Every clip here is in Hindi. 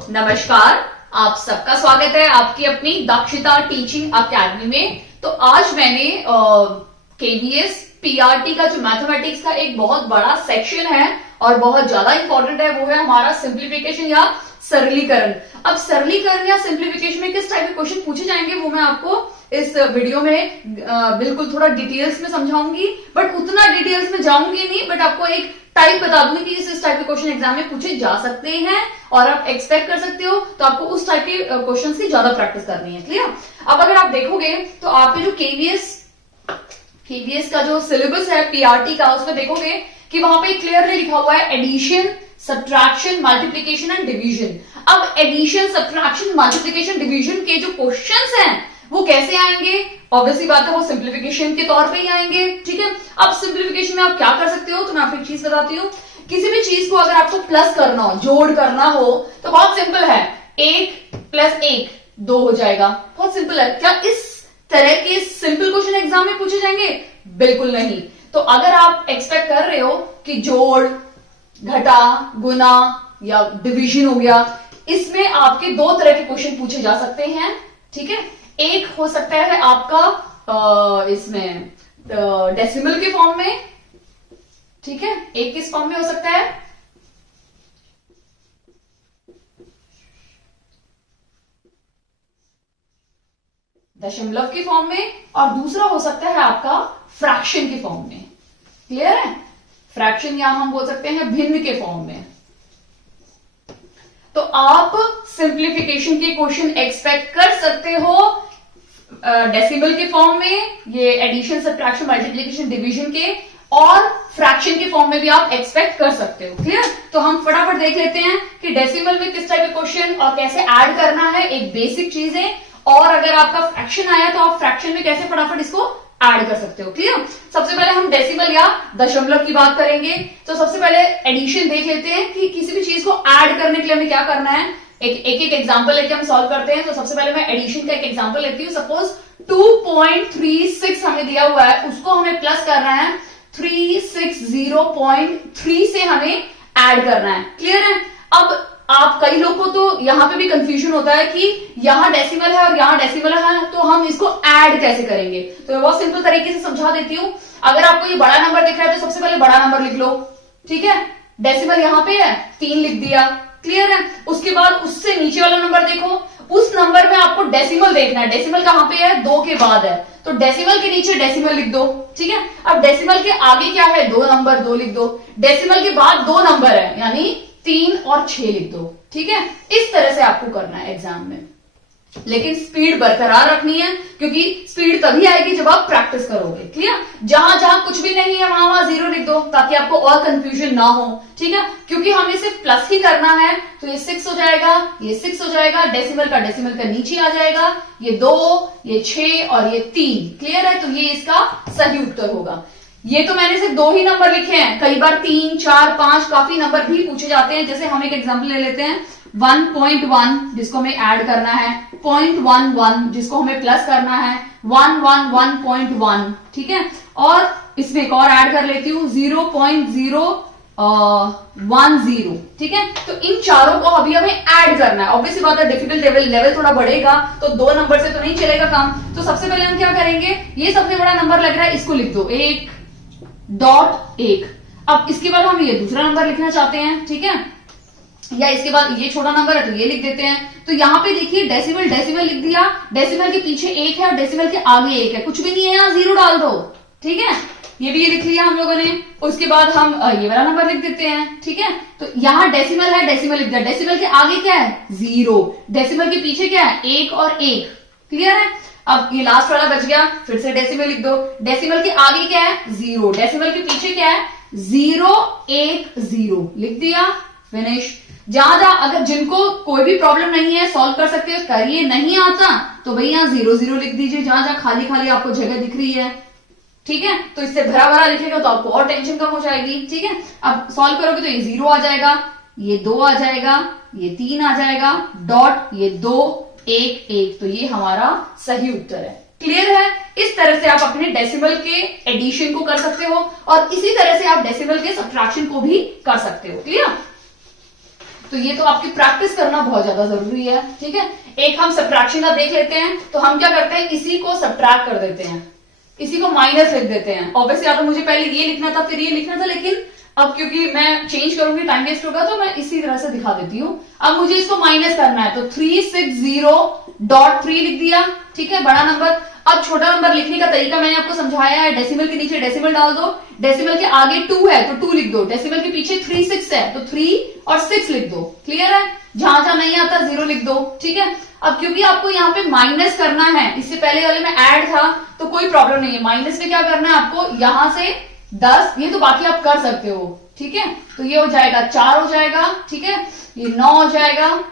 नमस्कार। आप सबका स्वागत है आपकी अपनी दक्षता टीचिंग अकेडमी में। तो आज मैंने केवीएस पीआरटी का जो मैथमेटिक्स का एक बहुत बड़ा सेक्शन है और बहुत ज्यादा इंपॉर्टेंट है, वो है हमारा सिंप्लीफिकेशन या सरलीकरण। अब सरलीकरण या सिंप्लीफिकेशन में किस टाइप के क्वेश्चन पूछे जाएंगे वो मैं आपको इस वीडियो में बिल्कुल थोड़ा डिटेल्स में समझाऊंगी, बट उतना डिटेल्स में जाऊंगी नहीं, बट आपको एक टाइप बता दूंगी कि इस टाइप के क्वेश्चन एग्जाम में पूछे जा सकते हैं और आप एक्सपेक्ट कर सकते हो। तो आपको उस टाइप के क्वेश्चन की ज्यादा प्रैक्टिस करनी है। क्लियर? अब अगर आप देखोगे तो आपके जो केवीएस का जो सिलेबस है पीआरटी का, उसमें देखोगे कि वहां पे क्लियरली लिखा हुआ है addition, subtraction, multiplication and division. अब एडिशन, सब्ट्रैक्शन, मल्टीप्लीकेशन, डिवीजन के जो क्वेश्चंस हैं वो कैसे आएंगे? ऑब्वियसली बात है वो सिंप्लीफिकेशन के तौर पे ही आएंगे। ठीक है, अब सिंप्लीफिकेशन में आप क्या कर सकते हो, तो मैं आपको एक चीज बताती हूँ। किसी भी चीज को अगर आपको प्लस करना हो, जोड़ करना हो, तो बहुत सिंपल है, 1 + 1 2 हो जाएगा। बहुत सिंपल है। क्या इस तरह के सिंपल क्वेश्चन एग्जाम में पूछे जाएंगे? बिल्कुल नहीं। तो अगर आप एक्सपेक्ट कर रहे हो कि जोड़, घटा, गुना या डिवीजन हो गया, इसमें आपके दो तरह के क्वेश्चन पूछे जा सकते हैं। ठीक है, एक हो सकता है आपका इसमें डेसिमल के फॉर्म में। ठीक है, एक किस फॉर्म में हो सकता है? दशमलव के फॉर्म में, और दूसरा हो सकता है आपका फ्रैक्शन के फॉर्म में। क्लियर है? फ्रैक्शन या हम बोल सकते हैं भिन्न के फॉर्म में। तो आप सिंप्लीफिकेशन के क्वेश्चन एक्सपेक्ट कर सकते हो डेसिमल के फॉर्म में, ये एडिशन, सब्ट्रैक्शन, मल्टीप्लिकेशन, डिवीजन के, और फ्रैक्शन के फॉर्म में भी आप एक्सपेक्ट कर सकते हो। क्लियर? तो हम फटाफट देख लेते हैं कि डेसिमल में किस टाइप के क्वेश्चन और कैसे ऐड करना है, एक बेसिक चीज है। और अगर आपका फ्रैक्शन आया तो आप फ्रैक्शन में कैसे फटाफट इसको ऐड कर सकते हो। क्लियर? सबसे पहले हम डेसिमल या दशमलव की बात करेंगे। तो सबसे पहले एडिशन देख लेते हैं कि किसी भी चीज को ऐड करने के लिए हमें क्या करना है। एक एग्जांपल लेके हम सॉल्व करते हैं। तो सबसे पहले मैं एडिशन का एक एग्जांपल लेती हूँ। सपोज 2.36 हमें दिया हुआ है, उसको हमें प्लस करना है 360.3 से हमें ऐड करना है। क्लियर है? अब आप कई लोगों को तो यहां पे भी कंफ्यूजन होता है कि यहां डेसिमल है और यहां डेसिमल है, तो हम इसको ऐड कैसे करेंगे। तो मैं बहुत सिंपल तरीके से समझा देती हूँ। अगर आपको ये बड़ा नंबर दिख रहा है तो सबसे पहले बड़ा नंबर लिख लो। ठीक है, डेसिमल यहां पे है, 3 लिख दिया। क्लियर है? उसके बाद उससे नीचे वाला नंबर देखो, उस नंबर में आपको डेसिमल देखना है। डेसिमल कहां पे है? 2 के बाद है, तो डेसिमल के नीचे डेसिमल लिख दो। ठीक है, अब डेसिमल के आगे क्या है? 2 नंबर, 2 लिख दो। डेसिमल के बाद 2 नंबर है, यानी 3 और 6 लिख दो। ठीक है, इस तरह से आपको करना है एग्जाम में, लेकिन स्पीड बरकरार रखनी है, क्योंकि स्पीड तभी आएगी जब आप प्रैक्टिस करोगे। क्लियर? जहां जहां कुछ भी नहीं है वहां 0 लिख दो, ताकि आपको और कंफ्यूजन ना हो। ठीक है, क्योंकि हमें सिर्फ प्लस ही करना है, तो ये 6 हो जाएगा, ये 6 हो जाएगा, डेसिमल का नीचे आ जाएगा, ये 2, ये 6 और ये 3। क्लियर है? तो ये इसका सही उत्तर होगा। ये तो मैंने सिर्फ 2 ही नंबर लिखे हैं, कई बार 3, 4, 5 काफी नंबर भी पूछे जाते हैं। जैसे हम एक एग्जांपल ले लेते हैं, 1.1 जिसको हमें ऐड करना है, 0.11 जिसको हमें प्लस करना है, 111.1। ठीक है, और इसमें एक और ऐड कर लेती हूँ 0.010। ठीक है, तो इन चारों को अभी हमें ऐड करना है। ऑब्वियसली बात है डिफिकल्ट लेवल थोड़ा बढ़ेगा, तो 2 नंबर से तो नहीं चलेगा काम। तो सबसे पहले हम क्या करेंगे, ये सबसे बड़ा नंबर लग रहा है, इसको लिख दो 1.1। अब इसके बाद हम ये दूसरा नंबर लिखना चाहते हैं। ठीक है, या इसके बाद ये छोटा नंबर है तो ये लिख देते हैं। तो यहां पे देखिए डेसिमल लिख दिया, डेसिमल के पीछे 1 है और डेसिमल के आगे 1 है, कुछ भी नहीं है, यहां 0 डाल दो। ठीक है, ये भी लिख लिया हम लोगों ने। उसके बाद हम ये वाला नंबर लिख देते हैं। ठीक है, तो यहां डेसिमल है, डेसिमल लिख दिया, डेसिमल के आगे क्या है? 0, डेसिमल के पीछे क्या है? 1 और 1। क्लियर है? अब ये लास्ट वाला बच गया, फिर से डेसिमल लिख दो, डेसिमल के आगे क्या है? 0, डेसिमल के पीछे क्या है? 0, 1, 0 लिख दिया, फिनिश। जहां अगर जिनको कोई भी प्रॉब्लम नहीं है सॉल्व कर सकते हो, करिए, नहीं आता तो भाई यहां 0, 0 लिख दीजिए, जहां खाली खाली आपको जगह दिख रही है। ठीक है, तो इससे भरा भरा लिखेगा तो आपको और टेंशन कम हो जाएगी। ठीक है, अब सॉल्व करोगे तो ये 0 आ जाएगा, ये 2 आ जाएगा, ये 3 आ जाएगा, डॉट, ये 2, 1, 1। तो ये हमारा सही उत्तर है। क्लियर है? इस तरह से आप अपने डेसिमल के एडिशन को कर सकते हो और इसी तरह से आप डेसिमल के सब्ट्रैक्शन को भी कर सकते हो। क्लियर? तो ये तो आपकी प्रैक्टिस करना बहुत ज्यादा जरूरी है, ठीक है। एक हम सब्ट्रैक्शन का देख लेते हैं, तो हम क्या करते हैं, इसी को सब्ट्रैक्ट कर देते हैं, इसी को माइनस लिख देते हैं। ऑब्वियसली या तो मुझे पहले ये लिखना था फिर ये लिखना था, लेकिन अब क्योंकि मैं चेंज करूंगी टाइम वेस्ट होगा, तो मैं इसी तरह से दिखा देती हूं। अब मुझे इसको माइनस करना है, तो 360.3 लिख दिया, ठीक है, बड़ा नंबर। अब छोटा नंबर लिखने का तरीका मैंने आपको समझाया है, डेसिमल के नीचे डेसिमल डाल दो, डेसिमल के आगे 2 है तो 2 लिख दो, डेसिमल के पीछे 36 है तो 3 और 6 लिख दो, क्लियर है। जहां जहां नहीं आता 0 लिख दो, ठीक है। अब क्योंकि आपको यहाँ पे माइनस करना है, इससे पहले वाले में ऐड था तो कोई प्रॉब्लम नहीं है, माइनस में क्या करना है आपको, यहां से 10, ये तो बाकी आप कर सकते हो, ठीक है। तो ये हो जाएगा 4 हो जाएगा, ठीक है, ये 9 हो जाएगा,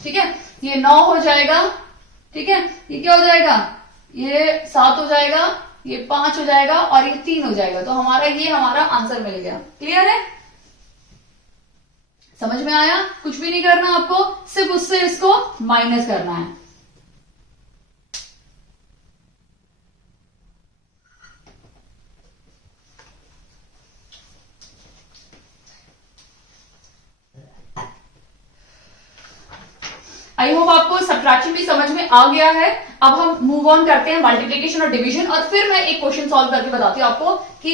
ठीक है, ये 9 हो जाएगा, ठीक है, ये क्या हो जाएगा, ये 7 हो जाएगा, ये 5 हो जाएगा और ये 3 हो जाएगा। तो हमारा आंसर मिल गया, क्लियर है, समझ में आया। कुछ भी नहीं करना आपको, सिर्फ उससे इसको माइनस करना है। आई होप आपको सब्ट्रैक्शन भी समझ में आ गया है। अब हम मूव ऑन करते हैं मल्टीप्लीकेशन और डिवीजन, और फिर मैं एक क्वेश्चन सॉल्व करके बताती हूँ आपको कि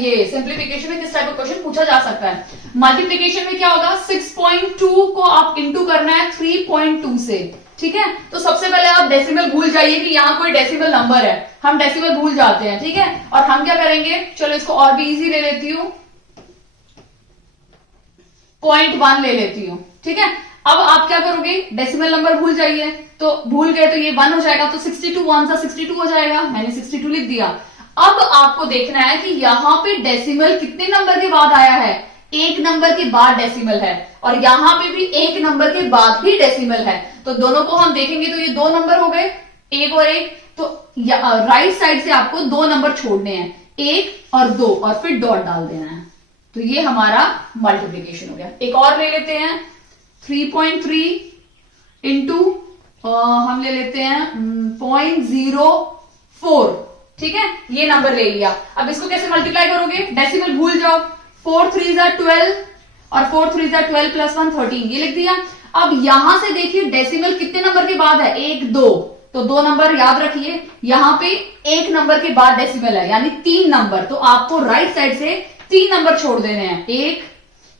ये सिंप्लीफिकेशन में किस टाइप का क्वेश्चन पूछा जा सकता है। मल्टीप्लीकेशन में क्या होगा, 6.2 को आप इंटू करना है 3.2 से, ठीक है। तो सबसे पहले आप डेसिमल भूल जाइए कि यहाँ कोई डेसिमल नंबर है, हम डेसिमल भूल जाते हैं, ठीक है। और हम क्या करेंगे, चलो इसको और भी इजी ले लेती हूँ, 0.1 ले लेती हूँ, ठीक है। अब आप क्या करोगे, डेसिमल नंबर भूल जाइए, तो भूल गए तो ये 1 हो जाएगा, तो 62 1 सा 62 हो जाएगा, मैंने 62 लिख दिया। अब आपको देखना है कि यहाँ पे डेसिमल कितने नंबर के बाद आया है, 1 नंबर के बाद डेसिमल है, और यहाँ पे भी 1 नंबर के बाद ही डेसिमल है। तो दोनों को हम देखेंगे तो ये 2 नंबर हो गए, 1 और 1, तो राइट साइड से आपको 2 नंबर छोड़ने हैं, 1 और 2, और फिर डॉट डाल देना है। तो ये हमारा मल्टीप्लीकेशन हो गया। एक और ले लेते हैं, 3.3 इंटू हम ले लेते हैं 0.04, ठीक है, ये नंबर ले लिया। अब इसको कैसे मल्टीप्लाई करोगे, डेसिमल भूल जाओ, 4 3 12 और 4 3 12 प्लस 1 13, ये लिख दिया। अब यहां से देखिए डेसिमल कितने नंबर के बाद है, 1 2, तो 2 नंबर याद रखिए, यहां पे 1 नंबर के बाद डेसिमल है, यानी 3 नंबर, तो आपको राइट साइड से 3 नंबर छोड़ देने हैं, 1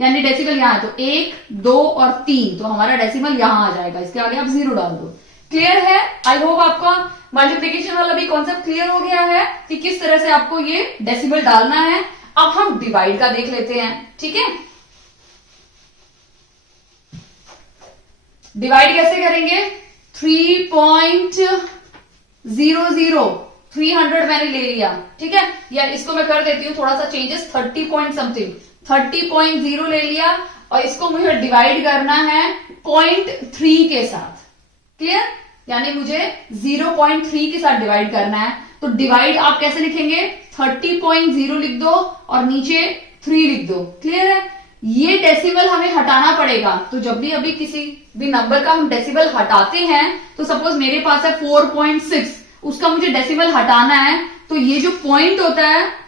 यानी डेसिमल यहां है तो 1 2 और 3, तो हमारा डेसिमल यहां आ जाएगा, इसके आगे आप 0 डाल दो। क्लियर है, आई होप आपका मल्टीप्लीकेशन वाला भी कॉन्सेप्ट क्लियर हो गया है कि किस तरह से आपको ये डेसिमल डालना है। अब हम डिवाइड का देख लेते हैं, ठीक है। डिवाइड कैसे करेंगे, 3.00 300 मैंने ले लिया, ठीक है, या इसको मैं कर देती हूं थोड़ा सा चेंजेस, 30 पॉइंट समथिंग, 30.0 ले लिया, और इसको मुझे डिवाइड करना है 0.3 के साथ, क्लियर, यानी मुझे 0.3 के साथ डिवाइड करना है। तो डिवाइड आप कैसे लिखेंगे, 30.0 लिख दो और नीचे 3 लिख दो, क्लियर है। ये डेसिमल हमें हटाना पड़ेगा, तो जब भी अभी किसी भी नंबर का हम डेसिमल हटाते हैं, तो सपोज मेरे पास है 4.6, उसका मुझे डेसिमल हटाना है, तो ये जो पॉइंट होता है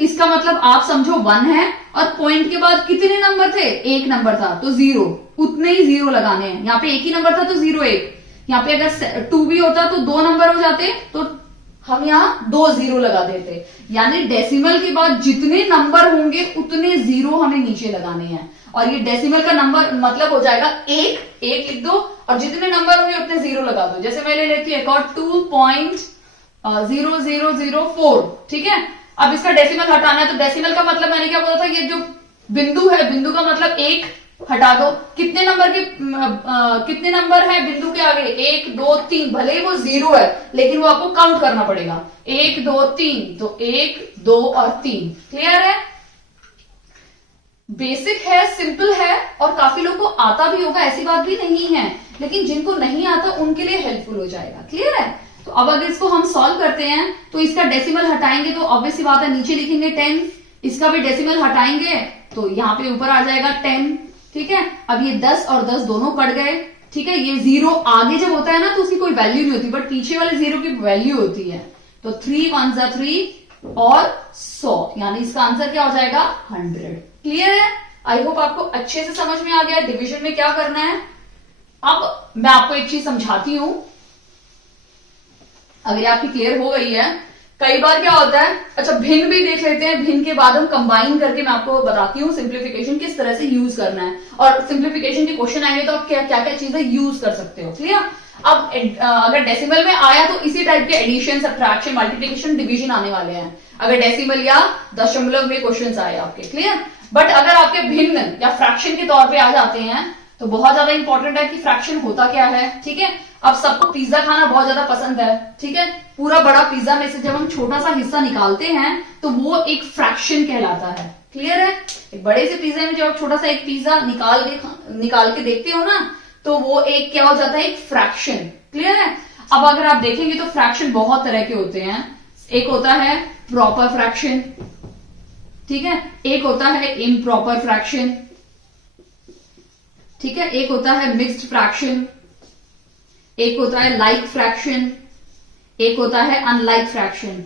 इसका मतलब आप समझो 1 है, और पॉइंट के बाद कितने नंबर थे, 1 नंबर था तो 0, उतने ही 0 लगाने हैं। यहाँ पे 1 ही नंबर था तो 0 1, यहाँ पे अगर 2 भी होता तो 2 नंबर हो जाते, तो हम यहाँ 2 0 लगा देते। यानी डेसिमल के बाद जितने नंबर होंगे उतने 0 हमें नीचे लगाने हैं, और ये डेसिमल का नंबर मतलब हो जाएगा 1 लिख दो, और जितने नंबर होंगे उतने 0 लगा दो। जैसे मैं ले लेती हूँ एक और 2.0004, ठीक है। अब इसका डेसिमल हटाना है, तो डेसिमल का मतलब मैंने क्या बोला था, ये जो बिंदु है, बिंदु का मतलब 1 हटा दो। कितने नंबर है बिंदु के आगे, 1 2 3, भले ही वो 0 है लेकिन वो आपको काउंट करना पड़ेगा, 1 2 3, तो 1 2 और 3, क्लियर है। बेसिक है, सिंपल है, और काफी लोग को आता भी होगा, ऐसी बात भी नहीं है, लेकिन जिनको नहीं आता उनके लिए हेल्पफुल हो जाएगा, क्लियर है। तो अब अगर इसको हम सॉल्व करते हैं, तो इसका डेसिमल हटाएंगे तो ऑब्वियस सी बात है नीचे लिखेंगे 10, इसका भी डेसिमल हटाएंगे तो यहाँ पे ऊपर आ जाएगा 10, ठीक है। अब ये 10 और 10 दोनों कट गए, ठीक है। ये 0 आगे जब होता है ना तो उसकी कोई वैल्यू नहीं होती, बट पीछे वाले 0 की वैल्यू होती है, तो 3 1 जा 3 और 100, यानी इसका आंसर क्या हो जाएगा 100। क्लियर है? आई होप आपको अच्छे से समझ में आ गया डिवीजन में क्या करना है। अब मैं आपको एक चीज समझाती हूं, अगर ये आपकी क्लियर हो गई है। कई बार क्या होता है, अच्छा भिन्न भी देख लेते हैं, भिन्न के बाद हम कंबाइन करके मैं आपको बताती हूँ सिंप्लीफिकेशन किस तरह से यूज करना है, और सिंप्लीफिकेशन के क्वेश्चन आएंगे तो आप क्या क्या क्या चीजें यूज कर सकते हो। क्लियर? अब अगर डेसिमल में आया तो इसी टाइप के एडिशन, सब्ट्रैक्शन, मल्टीप्लिकेशन, डिवीजन आने वाले हैं, अगर डेसिमल या दशमलव में क्वेश्चन आए आपके। क्लियर? बट अगर आपके भिन्न या फ्रैक्शन के तौर पे आ जाते हैं तो बहुत ज्यादा इंपॉर्टेंट है कि फ्रैक्शन होता क्या है। ठीक है? अब सबको पिज्जा खाना बहुत ज्यादा पसंद है, ठीक है? पूरा बड़ा पिज्जा में से जब हम छोटा सा हिस्सा निकालते हैं तो वो एक फ्रैक्शन कहलाता है। क्लियर है? एक बड़े से पिज्जा में जब आप छोटा सा एक पिज्जा निकाल के देखते हो ना, तो वो एक क्या हो जाता है, एक फ्रैक्शन। क्लियर है? अब अगर आप देखेंगे तो फ्रैक्शन बहुत तरह के होते हैं। एक होता है प्रॉपर फ्रैक्शन, ठीक है? एक होता है इम्प्रॉपर फ्रैक्शन, ठीक है? एक होता है मिक्स्ड फ्रैक्शन, एक होता है लाइक फ्रैक्शन, एक होता है अनलाइक फ्रैक्शन,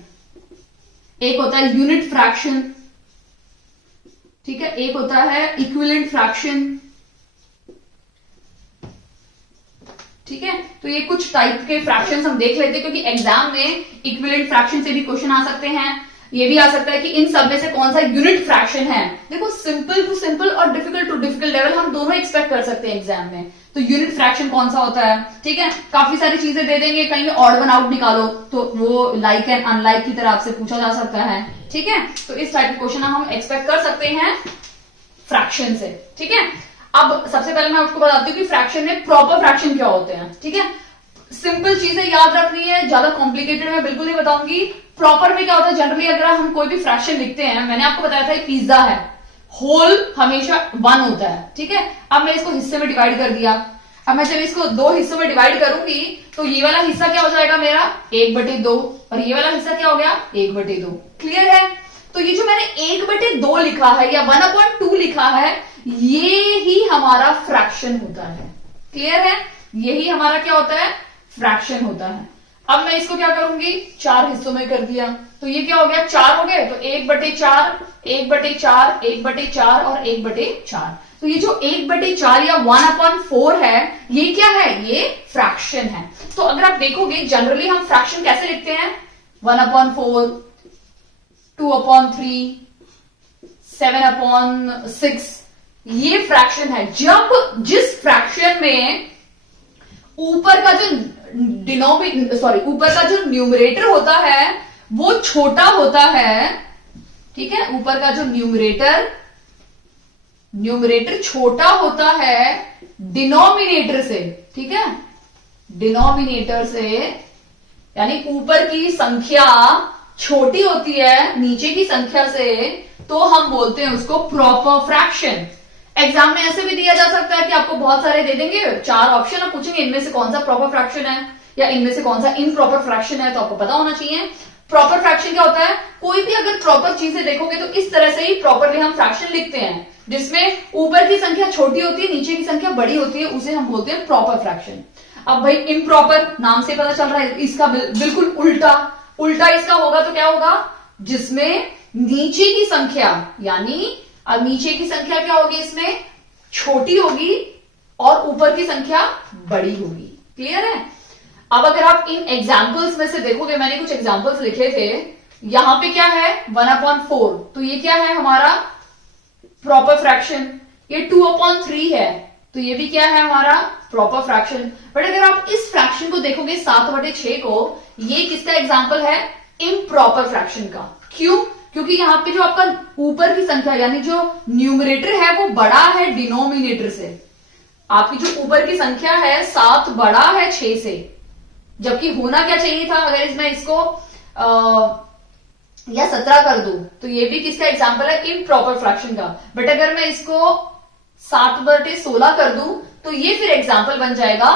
एक होता है यूनिट फ्रैक्शन, ठीक है? एक होता है इक्विवेलेंट फ्रैक्शन, ठीक है? तो ये कुछ टाइप के फ्रैक्शंस हम देख लेते हैं, क्योंकि एग्जाम में इक्विवेलेंट फ्रैक्शन से भी क्वेश्चन आ सकते हैं। ये भी आ सकता है कि इन सब में से कौन सा यूनिट फ्रैक्शन है। देखो, सिंपल टू सिंपल और डिफिकल्ट टू डिफिकल्ट लेवल हम दोनों एक्सपेक्ट कर सकते हैं एग्जाम में। तो यूनिट फ्रैक्शन कौन सा होता है, ठीक है? काफी सारी चीजें दे देंगे, कहीं ऑड वन आउट निकालो, तो वो लाइक एंड अनलाइक की तरह आपसे पूछा जा सकता है। ठीक है? तो इस टाइप के क्वेश्चन हम एक्सपेक्ट कर सकते हैं फ्रैक्शन से। ठीक है? अब सबसे पहले मैं आपको बताती हूँ कि फ्रैक्शन में प्रॉपर फ्रैक्शन क्या होते हैं। ठीक है? सिंपल चीजें याद रखनी है, ज्यादा कॉम्प्लिकेटेड मैं बिल्कुल नहीं बताऊंगी। प्रॉपर में क्या होता है, जनरली अगर हम कोई भी फ्रैक्शन लिखते हैं, मैंने आपको बताया था पिज्जा है, होल हमेशा 1 होता है। ठीक है? अब मैं इसको हिस्से में डिवाइड कर दिया। अब मैं जब इसको 2 हिस्सों में डिवाइड करूंगी तो ये वाला हिस्सा क्या हो जाएगा मेरा 1/2, और ये वाला हिस्सा क्या हो गया 1/2। क्लियर है? तो ये जो मैंने 1/2 लिखा है या 1/2 लिखा है, ये ही हमारा फ्रैक्शन होता है। क्लियर है? यही हमारा क्या होता है, फ्रैक्शन होता है। अब मैं इसको क्या करूंगी, 4 हिस्सों में कर दिया, तो ये क्या हो गया 4 हो गए, तो 1/4, 1/4, 1/4 और 1/4। तो ये जो 1/4 या 1/4 है, ये क्या है, ये फ्रैक्शन है। तो अगर आप देखोगे जनरली हम फ्रैक्शन कैसे लिखते हैं, 1/4, 2/3, 7/6, ये फ्रैक्शन है। जब जिस फ्रैक्शन में ऊपर का जो ऊपर का जो न्यूमरेटर होता है वो छोटा होता है, ठीक है? ऊपर का जो न्यूमरेटर छोटा होता है डिनोमिनेटर से, ठीक है? डिनोमिनेटर से, यानी ऊपर की संख्या छोटी होती है नीचे की संख्या से, तो हम बोलते हैं उसको प्रॉपर फ्रैक्शन। एग्जाम में ऐसे भी दिया जा सकता है कि आपको बहुत सारे दे देंगे, 4 ऑप्शन, और पूछेंगे इनमें से कौन सा प्रॉपर फ्रैक्शन है या इनमें से कौन सा इम्प्रॉपर फ्रैक्शन है, तो आपको पता होना चाहिए। प्रॉपर फ्रैक्शन क्या होता है, कोई भी अगर प्रॉपर चीजें देखोगे तो इस तरह से ही प्रॉपरली हम फ्रैक्शन लिखते हैं, जिसमें ऊपर की संख्या छोटी होती है नीचे की संख्या बड़ी होती है, उसे हम बोलते हैं प्रॉपर फ्रैक्शन। अब भाई इम्प्रॉपर नाम से पता चल रहा है, इसका बिल्कुल उल्टा इसका होगा, तो क्या होगा, जिसमें नीचे की संख्या, यानी अब नीचे की संख्या क्या होगी, इसमें छोटी होगी और ऊपर की संख्या बड़ी होगी। क्लियर है? अब अगर आप इन एग्जाम्पल्स में से देखोगे, मैंने कुछ एग्जाम्पल्स लिखे थे, यहां पे क्या है 1/4, तो ये क्या है हमारा प्रॉपर फ्रैक्शन। ये 2/3 है, तो ये भी क्या है हमारा प्रॉपर फ्रैक्शन। बट अगर आप इस फ्रैक्शन को देखोगे 7/6 को, ये किसका एग्जाम्पल है, इम्प्रॉपर फ्रैक्शन का। क्यों? क्योंकि यहां पे जो आपका ऊपर की संख्या यानी जो न्यूमरेटर है वो बड़ा है डिनोमिनेटर से, आपकी जो ऊपर की संख्या है 7 बड़ा है 6 से, जबकि होना क्या चाहिए था, अगर इसमें इसको या 17 कर दूं तो ये भी किसका एग्जाम्पल है, इम्प्रॉपर फ्रैक्शन का। बट अगर मैं इसको 7/16 कर दूं तो ये फिर एग्जाम्पल बन जाएगा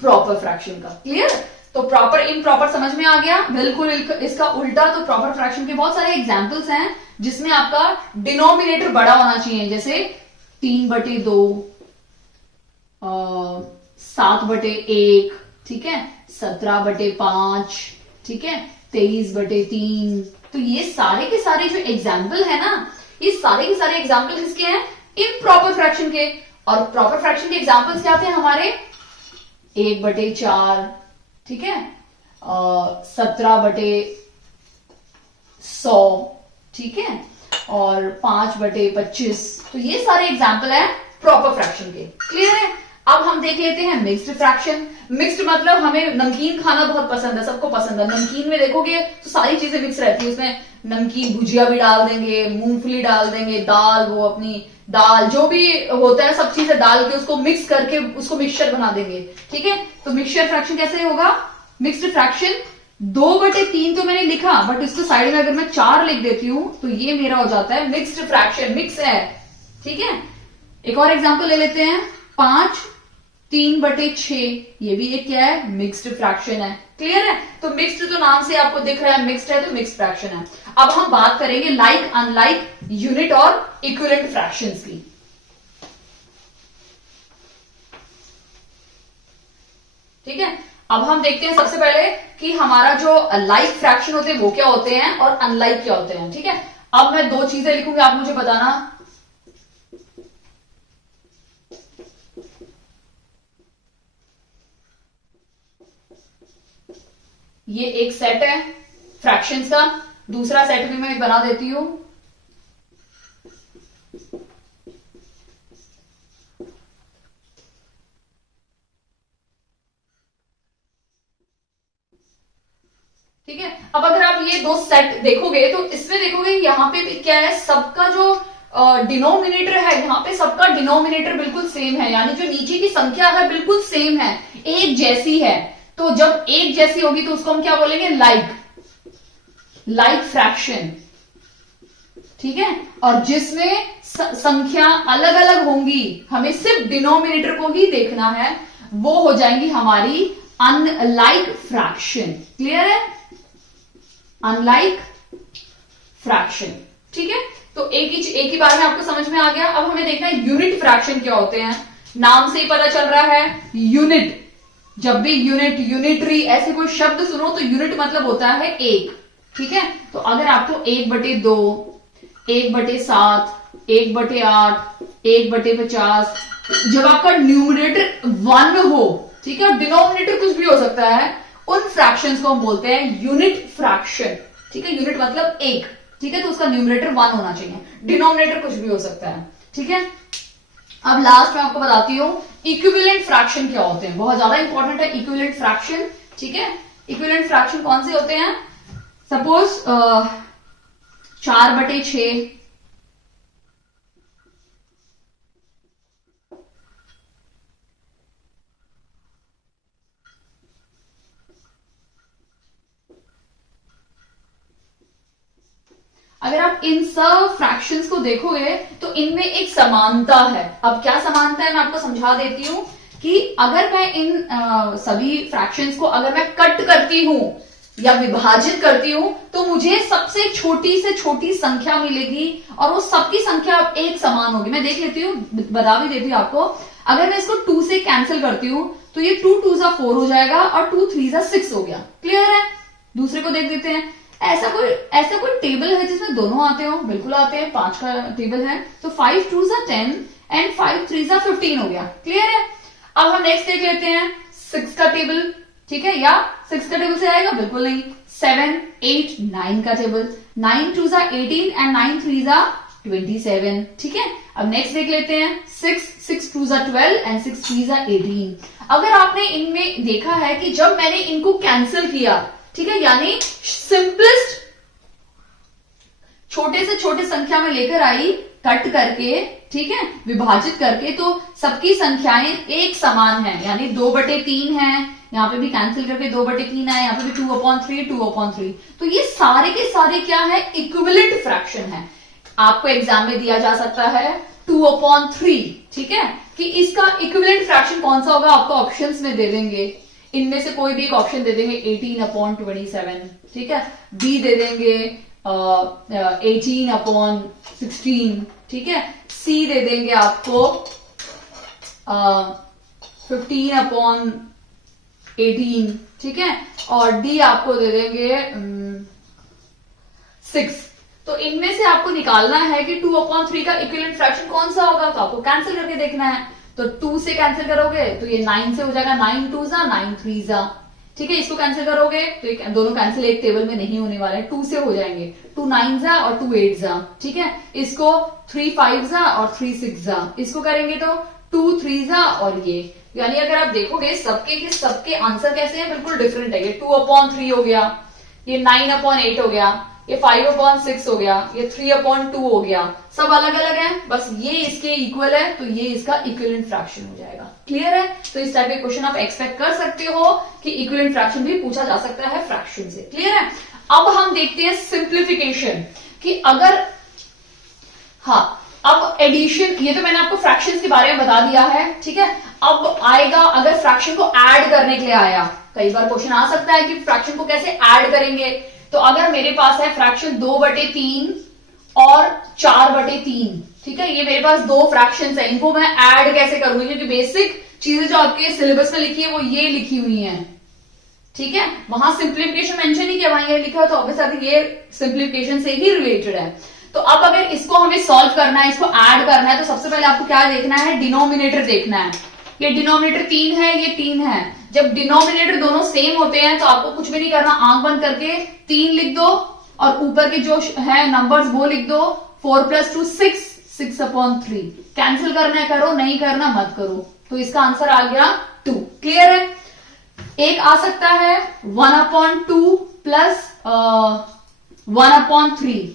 प्रॉपर फ्रैक्शन का। क्लियर? तो प्रॉपर इम्प्रॉपर समझ में आ गया। बिल्कुल इसका उल्टा, तो प्रॉपर फ्रैक्शन के बहुत सारे एग्जाम्पल्स हैं जिसमें आपका डिनोमिनेटर बड़ा होना चाहिए, जैसे 3/2, 7/1, ठीक है, 17/5, ठीक है, 23/3। तो ये सारे के सारे जो एग्जाम्पल है ना, ये सारे के सारे एग्जाम्पल किसके हैं? इम्प्रॉपर फ्रैक्शन के। और प्रॉपर फ्रैक्शन के एग्जाम्पल्स क्या थे हमारे? 1/4, ठीक है, 17/100, ठीक है, और 5/25। तो ये सारे एग्जाम्पल है प्रॉपर फ्रैक्शन के। क्लियर है? अब हम देख लेते हैं मिक्स्ड फ्रैक्शन। मिक्स्ड मतलब हमें नमकीन खाना बहुत पसंद है, सबको पसंद है। नमकीन में देखोगे तो सारी चीजें मिक्स रहती है, उसमें नमकीन भुजिया भी डाल देंगे, मूंगफली डाल देंगे, दाल, वो अपनी दाल जो भी होता है सब चीजें डाल के उसको मिक्स करके उसको मिक्सचर बना देंगे, ठीक है। तो मिक्सचर फ्रैक्शन कैसे होगा? मिक्स्ड फ्रैक्शन 2/3 तो मैंने लिखा, बट इसको साइड में अगर मैं 4 लिख देती हूं तो ये मेरा हो जाता है मिक्स्ड फ्रैक्शन, मिक्स है, ठीक है। एक और एग्जांपल ले लेते हैं, 5/3/6, ये भी एक क्या है? मिक्स्ड फ्रैक्शन है। क्लियर है? तो मिक्स्ड तो नाम से आपको दिख रहा है मिक्स्ड है, तो मिक्स्ड फ्रैक्शन है। अब हम बात करेंगे लाइक, अनलाइक, यूनिट और इक्विवेलेंट फ्रैक्शंस की। ठीक है, अब हम देखते हैं सबसे पहले कि हमारा जो लाइक फ्रैक्शन होते हैं वो क्या होते हैं और अनलाइक क्या होते हैं। ठीक है, अब मैं 2 चीजें लिखूंगी, आप मुझे बताना। ये एक सेट है फ्रैक्शंस का, दूसरा सेट भी मैं बना देती हूं। ठीक है, अब अगर आप ये 2 सेट देखोगे तो इसमें देखोगे यहां पे भी क्या है, सबका जो डिनोमिनेटर है, यहां पे सबका डिनोमिनेटर बिल्कुल सेम है, यानी जो नीचे की संख्या है बिल्कुल सेम है, एक जैसी है। तो जब एक जैसी होगी तो उसको हम क्या बोलेंगे? Like fraction. ठीक है, और जिसमें संख्या अलग अलग होंगी, हमें सिर्फ डिनोमिनेटर को ही देखना है, वो हो जाएंगी हमारी अनलाइक फ्रैक्शन। क्लियर है? Unlike fraction. ठीक है, तो एक ही बार में आपको समझ में आ गया। अब हमें देखना है यूनिट फ्रैक्शन क्या होते हैं। नाम से ही पता चल रहा है यूनिट। जब भी यूनिट, यूनिटरी ऐसे कोई शब्द सुनो तो यूनिट मतलब होता है एक। ठीक है, तो अगर आपको 1/2, 1/7, 1/8, 1/50, जब आपका न्यूमरेटर 1 हो, ठीक है, डिनोमिनेटर कुछ भी हो सकता है, उन फ्रैक्शंस को हम बोलते हैं यूनिट फ्रैक्शन। ठीक है, यूनिट मतलब एक। ठीक है, तो उसका न्यूमरेटर 1 होना चाहिए, डिनोमिनेटर कुछ भी हो सकता है। ठीक है, अब लास्ट में आपको बताती हूं इक्विवेलेंट फ्रैक्शन क्या होते हैं। बहुत ज्यादा इंपॉर्टेंट है इक्विवेलेंट फ्रैक्शन। ठीक है, इक्विवेलेंट फ्रैक्शन कौन से होते हैं? सपोज 4/6, अगर आप इन सब फ्रैक्शंस को देखोगे तो इनमें एक समानता है। अब क्या समानता है मैं आपको समझा देती हूं कि अगर मैं इन सभी फ्रैक्शंस को अगर मैं कट करती हूं या विभाजित करती हूं तो मुझे सबसे छोटी से छोटी संख्या मिलेगी और वो सबकी संख्या एक समान होगी। मैं देख लेती हूँ, बता भी देती हूँ आपको। अगर मैं इसको 2 से कैंसिल करती हूं तो ये 2 2 4 हो जाएगा और 2 3 6 हो गया। क्लियर है? दूसरे को देख देते हैं। ऐसा कोई टेबल है जिसमें दोनों आते हो? बिल्कुल आते हैं, 5 का टेबल है, तो 5 2 10 एंड 5 3 15 हो गया। क्लियर है? अब हम नेक्स्ट देख लेते हैं 6 का टेबल। ठीक है, या 6 का टेबल से आएगा? बिल्कुल नहीं। 7 8 9 का टेबल, 9 2 18 एंड 9 3 27। ठीक है, अब नेक्स्ट देख लेते हैं 6 6 2 12 एंड 6 3 18। अगर आपने इनमें देखा है कि जब मैंने इनको कैंसिल किया, ठीक है, यानी सिंपलेस्ट छोटे से छोटे संख्या में लेकर आई कट करके, ठीक है, विभाजित करके, तो सबकी संख्याएं एक समान है, यानी 2/3 है, यहां पे भी कैंसिल करके 2/3 है, यहां पे भी 2/3 2/3। तो ये सारे के सारे क्या है? इक्विवेलेंट फ्रैक्शन है। आपको एग्जाम में दिया जा सकता है 2/3। ठीक है, कि इसका इक्विवेलेंट फ्रैक्शन कौन सा होगा, आपको ऑप्शंस में दे देंगे। इनमें से कोई भी एक ऑप्शन दे देंगे 18/27। ठीक है, बी दे देंगे 18/16। ठीक है, सी दे देंगे आपको 15/16। 18, ठीक है, और डी आपको दे देंगे 6। तो इनमें से आपको निकालना है कि 2/3 का इक्विवेलेंट फ्रैक्शन कौन सा होगा, तो आपको कैंसिल करके देखना है। तो 2 से कैंसिल करोगे तो ये 9 से हो जाएगा, 9 2 जा 9 3 जा, ठीक है। इसको कैंसिल करोगे तो ये दोनों कैंसिल एक टेबल में नहीं होने वाले, 2 से हो जाएंगे, 2 9 जा और 2 8 जा, ठीक है। इसको 3 5 जा और 3 6 जा, इसको करेंगे तो 2 3 जा और ये, यानी अगर आप देखोगे सबके के सबके आंसर कैसे हैं, बिल्कुल डिफरेंट है। ये 2/3 हो गया, ये 9/8 हो गया, ये 5/6 हो गया, ये 3/2 हो गया, सब अलग अलग है, बस ये इसके इक्वल है तो ये इसका इक्विवेलेंट फ्रैक्शन हो जाएगा। क्लियर है? तो इस टाइप के क्वेश्चन आप एक्सपेक्ट कर सकते हो कि इक्विवेलेंट फ्रैक्शन भी पूछा जा सकता है फ्रैक्शन से। क्लियर है? अब हम देखते हैं सिंप्लीफिकेशन, कि अगर हाँ, अब एडिशन, ये तो मैंने आपको फ्रैक्शंस के बारे में बता दिया है, ठीक है। अब आएगा अगर फ्रैक्शन को ऐड करने के लिए आया, कई बार क्वेश्चन आ सकता है कि फ्रैक्शन को कैसे ऐड करेंगे। तो अगर मेरे पास है फ्रैक्शन 2/3 और 4/3, ठीक है, ये मेरे पास दो फ्रैक्शंस है, इनको मैं ऐड कैसे करूंगी, क्योंकि बेसिक चीजें जो आपके सिलेबस में लिखी है वो ये लिखी हुई है, ठीक है। वहां सिंप्लीफिकेशन मेंशन नहीं किया, वहां ये लिखा है, तो ऑब्वियसली ये सिंप्लीफिकेशन से ही रिलेटेड है। तो अब अगर इसको हमें सॉल्व करना है, इसको ऐड करना है, तो सबसे पहले आपको क्या देखना है, डिनोमिनेटर देखना है। ये डिनोमिनेटर 3 है, ये 3 है। जब डिनोमिनेटर दोनों सेम होते हैं तो आपको कुछ भी नहीं करना, आंख बंद करके 3 लिख दो और ऊपर के जो है नंबर्स वो लिख दो। 4 + 2 6, 6/3। कैंसिल करना है करो, नहीं करना मत करो। तो इसका आंसर आ गया 2। क्लियर है? एक आ सकता है 1/2 प्लस 1/3।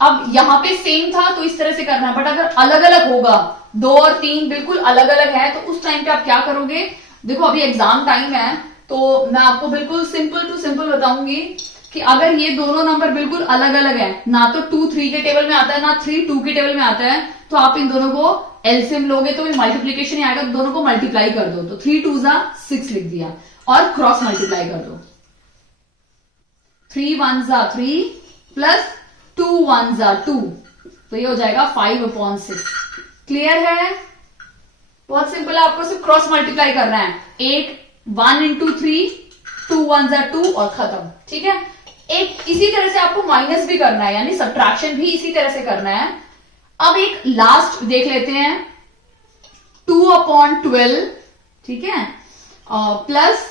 अब यहां पे सेम था तो इस तरह से करना है, बट अगर अलग अलग होगा, 2 और 3 बिल्कुल अलग अलग है, तो उस टाइम पे आप क्या करोगे। देखो अभी एग्जाम टाइम है, तो मैं आपको बिल्कुल सिंपल टू सिंपल बताऊंगी कि अगर ये दोनों नंबर बिल्कुल अलग अलग है, ना तो 2 3 के टेबल में आता है, ना 3 2 के टेबल में आता है, तो आप इन दोनों को एलसीएम लोगे तो मल्टीप्लीकेशन ही आएगा, तो दोनों को मल्टीप्लाई कर दो। तो 3 2 जा 6 लिख दिया और क्रॉस मल्टीप्लाई कर दो। 3 1 जा 3 प्लस 2 1 जा 2, तो ये हो जाएगा 5/6। क्लियर है? बहुत सिंपल है, आपको सिर्फ क्रॉस मल्टीप्लाई करना है। 1 × 3, 2 1 जा 2 और खत्म, ठीक है। एक इसी तरह से आपको माइनस भी करना है, यानी सब्ट्रैक्शन भी इसी तरह से करना है। अब एक लास्ट देख लेते हैं, 2/12, ठीक है, प्लस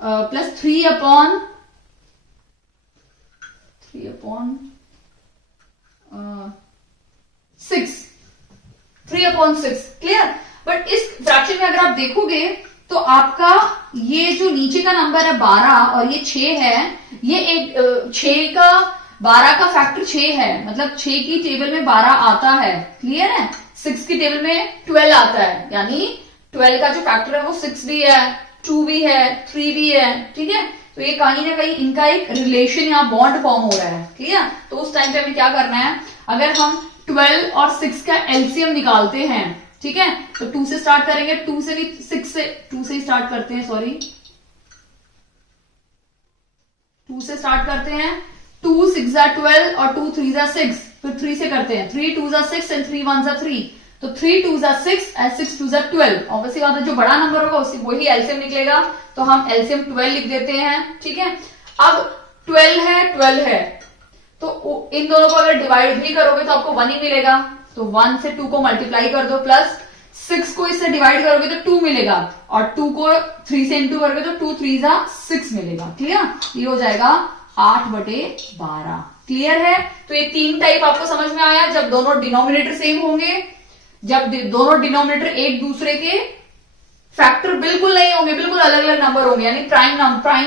3/6, 3/6। क्लियर? बट इस फ्रैक्शन में अगर आप देखोगे तो आपका ये जो नीचे का नंबर है 12 और ये 6 है, ये एक 12 का फैक्टर 6 है, मतलब 6 की टेबल में 12 आता है। क्लियर है? 6 की टेबल में 12 आता है, यानी 12 का जो फैक्टर है वो 6 भी है, 2 भी है, 3 भी है, ठीक है। तो ये कहीं ना कहीं इनका एक रिलेशन या बॉन्ड फॉर्म हो रहा है। क्लियर? तो उस टाइम पे हमें क्या करना है, अगर हम 12 और 6 का एलसीएम निकालते हैं, ठीक है, तो 2 से स्टार्ट करेंगे, 2 से नहीं 6 से, 2 से ही स्टार्ट करते हैं, सॉरी 2 से स्टार्ट करते हैं। 2 6 जा 12 और 2 3 जा 6, फिर 3 से करते हैं, 3 2 जा 6 एंड 3 1 जा 3, तो 3 2 जा 6 एंड 6 2 जा 12। ऑब्वियसली बात है, जो बड़ा नंबर होगा उसी वही एलसीएम निकलेगा, तो हम एलसीएम 12 लिख देते हैं, ठीक है। अब 12 है, तो इन दोनों को अगर डिवाइड भी करोगे तो आपको 1 ही मिलेगा, तो 1 से 2 को मल्टीप्लाई कर दो, प्लस 6 को इससे डिवाइड करोगे तो 2 मिलेगा, और 2 को 3 से इंटू करोगे तो 2 3 जा 6 मिलेगा। क्लियर? ये हो जाएगा 8/12। क्लियर है? तो ये 3 टाइप आपको समझ में आया, जब दोनों डिनोमिनेटर सेम होंगे, जब दोनों डिनोमिनेटर एक दूसरे के फैक्टर बिल्कुल नहीं होंगे, बिल्कुल अलग अलग नंबर होंगे, यानी प्राइम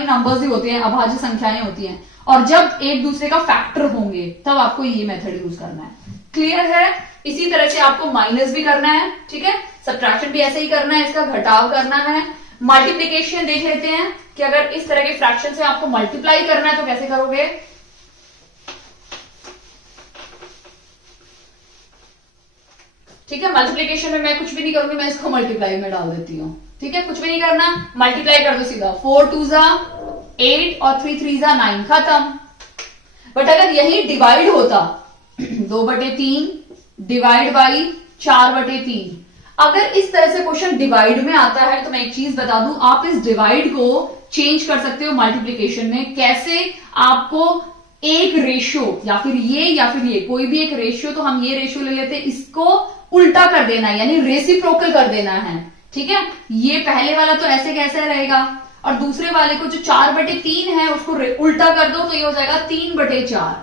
नंबर्स ही होते हैं, अभाज्य संख्याएं होती हैं, और जब एक दूसरे का फैक्टर होंगे तब आपको ये मेथड यूज करना है। क्लियर है? इसी तरह से आपको माइनस भी करना है, ठीक है, सब्ट्रैक्शन भी ऐसे ही करना है, इसका घटाव करना है। मल्टीप्लीकेशन देख लेते हैं कि अगर इस तरह के फ्रैक्शन से आपको मल्टीप्लाई करना है तो कैसे करोगे। ठीक है, मल्टीप्लीकेशन में मैं कुछ भी नहीं करूंगी, मैं इसको मल्टीप्लाई में डाल देती हूँ, ठीक है, कुछ भी नहीं करना, मल्टीप्लाई कर दो सीधा। 4 2 जा 8 और 3 3 जा 9, खत्म। बट अगर यही डिवाइड होता 2/3 डिवाइड बाई 4/3, अगर इस तरह से क्वेश्चन डिवाइड में आता है तो मैं एक चीज बता दूं, आप इस डिवाइड को चेंज कर सकते हो मल्टीप्लीकेशन में। कैसे? आपको एक रेशियो या फिर ये कोई भी एक रेशियो, तो हम ये रेशियो ले लेते हैं, इसको उल्टा कर देना है, यानी रेसिप्रोकल कर देना है। ठीक है, ये पहले वाला तो ऐसे कैसे रहेगा, और दूसरे वाले को जो 4/3 है उसको उल्टा कर दो तो ये हो जाएगा 3/4।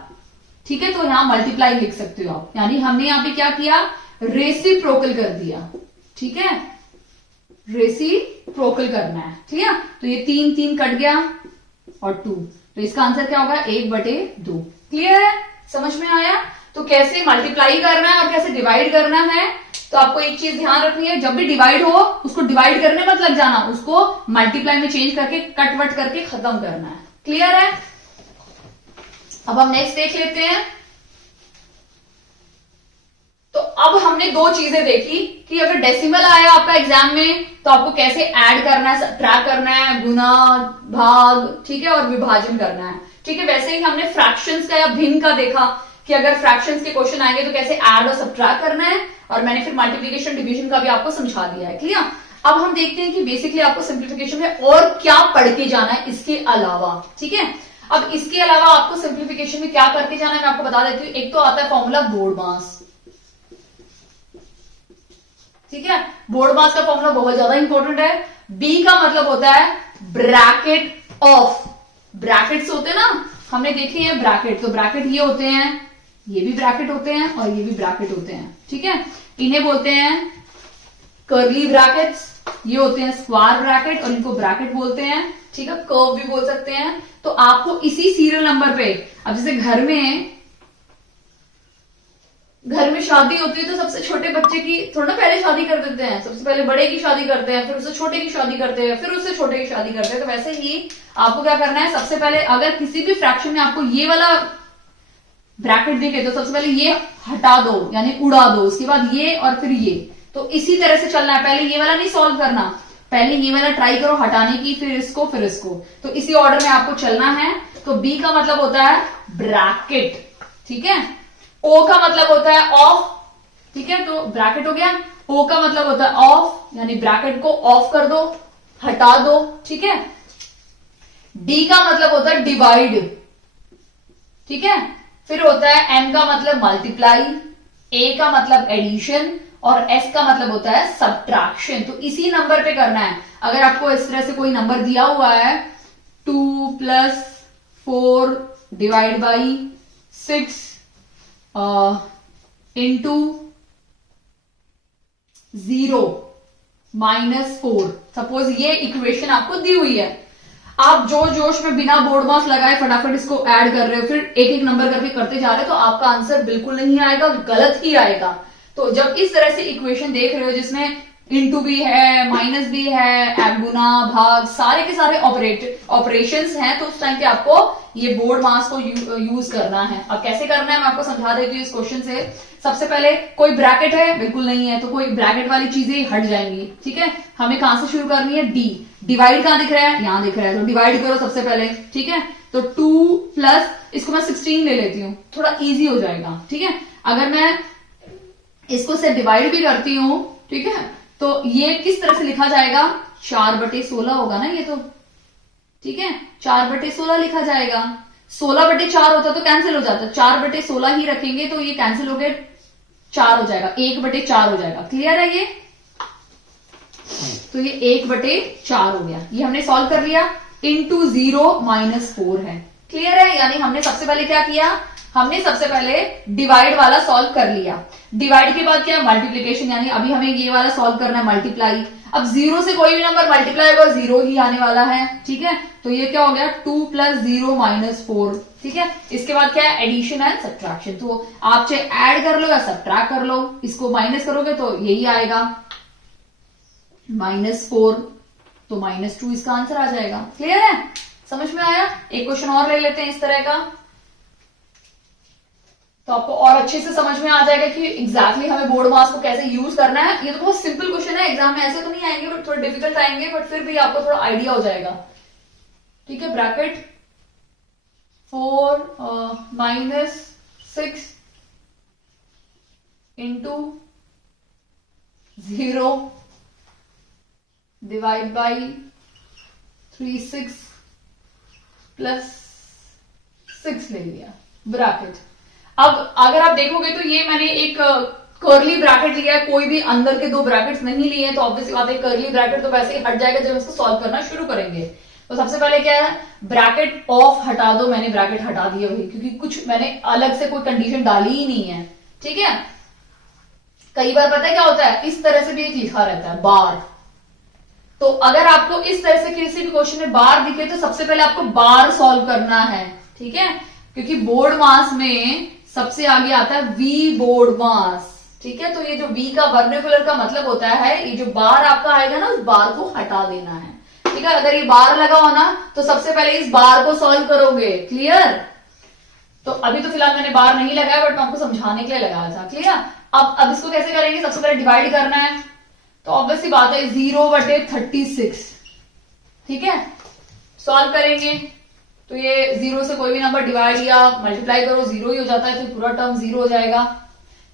ठीक है, तो यहां मल्टीप्लाई लिख सकते हो आप, यानी हमने यहां पे क्या किया, रेसिप्रोकल कर दिया। ठीक है, रेसिप्रोकल करना है। ठीक है, तो ये 3 कट गया और 2, तो इसका आंसर क्या होगा, 1/2। क्लियर है, समझ में आया? तो कैसे मल्टीप्लाई करना है और कैसे डिवाइड करना है, तो आपको एक चीज ध्यान रखनी है, जब भी डिवाइड हो उसको डिवाइड करने मत लग जाना, उसको मल्टीप्लाई में चेंज करके कट वट करके खत्म करना है। क्लियर है? अब हम नेक्स्ट देख लेते हैं। तो अब हमने दो चीजें देखी कि अगर डेसिमल आया आपका एग्जाम में तो आपको कैसे ऐड करना है, सब्ट्रैक्ट करना है, गुना, भाग, ठीक है, और विभाजन करना है। ठीक है, वैसे ही हमने फ्रैक्शंस का या भिन्न का देखा कि अगर फ्रैक्शंस के क्वेश्चन आएंगे तो कैसे ऐड और सब्ट्रैक्ट करना है, और मैंने फिर मल्टीप्लिकेशन डिवीजन का भी आपको समझा दिया है। क्लियर? अब हम देखते हैं कि बेसिकली आपको सिंप्लीफिकेशन में और क्या पढ़ के जाना है इसके अलावा। ठीक है, अब इसके अलावा आपको सिंप्लीफिकेशन में क्या करके जाना है मैं आपको बता देती हूँ। एक तो आता है फॉर्मूला बोर्ड मास। ठीक है, बोर्ड मास का फॉर्मूला बहुत ज्यादा इंपॉर्टेंट है। बी का मतलब होता है ब्रैकेट ऑफ, ब्रैकेट्स होते हैं ना, हमने देखे हैं ब्रैकेट, तो ब्रैकेट ये होते हैं, ये भी ब्रैकेट होते हैं और ये भी ब्रैकेट होते हैं। ठीक है, इन्हें बोलते हैं कर्ली ब्रैकेट्स, ये होते हैं स्क्वायर ब्रैकेट और इनको ब्रैकेट बोलते हैं। ठीक है, कर्व भी बोल सकते हैं। तो आपको इसी सीरियल नंबर पे, अब जैसे घर में शादी होती है तो सबसे छोटे बच्चे की थोड़ा ना पहले शादी कर देते हैं, सबसे पहले बड़े की शादी करते हैं, फिर उससे छोटे की शादी करते हैं, फिर उससे छोटे की शादी करते हैं। तो वैसे ही आपको क्या करना है, सबसे पहले अगर किसी भी फ्रैक्शन में आपको ये वाला ब्रैकेट दिखे तो सबसे पहले ये हटा दो, यानी उड़ा दो, उसके बाद ये और फिर ये। तो इसी तरह से चलना है, पहले ये वाला नहीं सॉल्व करना, पहले ये वाला ट्राई करो हटाने की, फिर इसको, फिर इसको। तो इसी ऑर्डर में आपको चलना है। तो बी का मतलब होता है ब्रैकेट। ठीक है, ओ का मतलब होता है ऑफ। ठीक है, तो ब्रैकेट हो गया। ओ का मतलब होता है ऑफ, यानी ब्रैकेट को ऑफ कर दो, हटा दो। ठीक है, डी का मतलब होता है डिवाइड। ठीक है, फिर होता है एम का मतलब मल्टीप्लाई, ए का मतलब एडिशन और एस का मतलब होता है सब्ट्रैक्शन। तो इसी नंबर पे करना है। अगर आपको इस तरह से कोई नंबर दिया हुआ है 2 + 4 डिवाइड बाई 6 इंटू 0 -4, सपोज ये इक्वेशन आपको दी हुई है, आप जोश में बिना बोर्ड मास लगाए फटाफट इसको ऐड कर रहे हो, फिर एक एक नंबर करके करते जा रहे हो, तो आपका आंसर बिल्कुल नहीं आएगा, गलत ही आएगा। तो जब इस तरह से इक्वेशन देख रहे हो जिसमें इंटू भी है, माइनस भी है, गुना, भाग, सारे के सारे ऑपरेशंस हैं, तो उस टाइम पे आपको ये बोर्ड मास को यूज करना है। अब कैसे करना है मैं आपको समझा देती हूँ इस क्वेश्चन से। सबसे पहले कोई ब्रैकेट है, बिल्कुल नहीं है, तो कोई ब्रैकेट वाली चीजें हट जाएंगी। ठीक है, हमें कहां से शुरू करनी है, डी। डिवाइड कहां दिख रहा है, यहां दिख रहा है, तो डिवाइड करो सबसे पहले। ठीक है, तो 2 प्लस इसको मैं 16 ले लेती हूँ, थोड़ा इजी हो जाएगा। ठीक है, अगर मैं इसको से डिवाइड भी करती हूं, ठीक है, तो ये किस तरह से लिखा जाएगा, 4/16 होगा ना ये तो। ठीक है, 4/16 लिखा जाएगा। 16/4 होता तो कैंसिल हो जाता, 4/16 ही रखेंगे तो ये कैंसिल हो गए, 4 हो जाएगा, 1/4 हो जाएगा। क्लियर है ये? तो ये 1/4 हो गया, ये हमने सॉल्व कर लिया। इंटू 0 -4 है। क्लियर है? यानी हमने सबसे पहले क्या किया, हमने सबसे पहले डिवाइड वाला सॉल्व कर लिया। डिवाइड के बाद क्या, मल्टीप्लीकेशन, यानी अभी हमें ये वाला सॉल्व करना है, मल्टीप्लाई। अब 0 से कोई भी नंबर मल्टीप्लाई होगा 0 ही आने वाला है। ठीक है, तो ये क्या हो गया, 2 + 0 -4। ठीक है, इसके बाद क्या है, एडिशन एंड सब्ट्रैक्शन। तो आप चाहे ऐड कर लो या सब्ट्रैक्ट कर लो, इसको माइनस करोगे तो यही आएगा -4, तो -2 इसका आंसर आ जाएगा। क्लियर है? समझ में आया? एक क्वेश्चन और ले लेते हैं इस तरह का, तो आपको और अच्छे से समझ में आ जाएगा कि एग्जैक्टली हमें बोर्ड मास को कैसे यूज करना है। ये तो बहुत सिंपल क्वेश्चन है, एग्जाम में ऐसे तो नहीं आएंगे, बट थोड़े डिफिकल्ट आएंगे, बट फिर भी आपको थोड़ा आइडिया हो जाएगा। ठीक है, bracket 4 -6 into 0 divide by 36 plus 6 ले लिया ब्रैकेट। अब अगर आप देखोगे तो ये मैंने एक कर्ली ब्रैकेट लिया है, कोई भी अंदर के दो ब्रैकेट्स नहीं लिए हैं, तो ऑब्वियसली बात है कर्ली ब्रैकेट तो वैसे ही हट जाएगा जब इसको सॉल्व करना शुरू करेंगे। तो सबसे पहले क्या है, ब्रैकेट ऑफ हटा दो, मैंने ब्रैकेट हटा दिया वही, क्योंकि कुछ मैंने अलग से कोई कंडीशन डाली ही नहीं है। ठीक है, कई बार पता है क्या होता है, इस तरह से भी एक लिखा रहता है बार, तो अगर आपको इस तरह से किसी भी क्वेश्चन में बार दिखे तो सबसे पहले आपको बार सॉल्व करना है। ठीक है, क्योंकि बोर्ड मास में सबसे आगे आता है वी बोर्ड मास। ठीक है, तो ये जो वी का वर्निकुलर का मतलब होता है, ये जो बार आपका आएगा ना, उस बार को हटा देना है। ठीक है, अगर ये बार लगा हो ना तो सबसे पहले इस बार को सॉल्व करोगे। क्लियर? तो अभी तो फिलहाल मैंने बार नहीं लगाया, बट मैं आपको समझाने के लिए लगाया था। क्लियर? अब इसको कैसे करेंगे, सबसे पहले डिवाइड करना है, तो ऑब्वियसली बात है 0/36। ठीक है, सॉल्व करेंगे तो ये 0 से कोई भी नंबर डिवाइड या मल्टीप्लाई करो 0 ही हो जाता है, तो पूरा टर्म 0 हो जाएगा।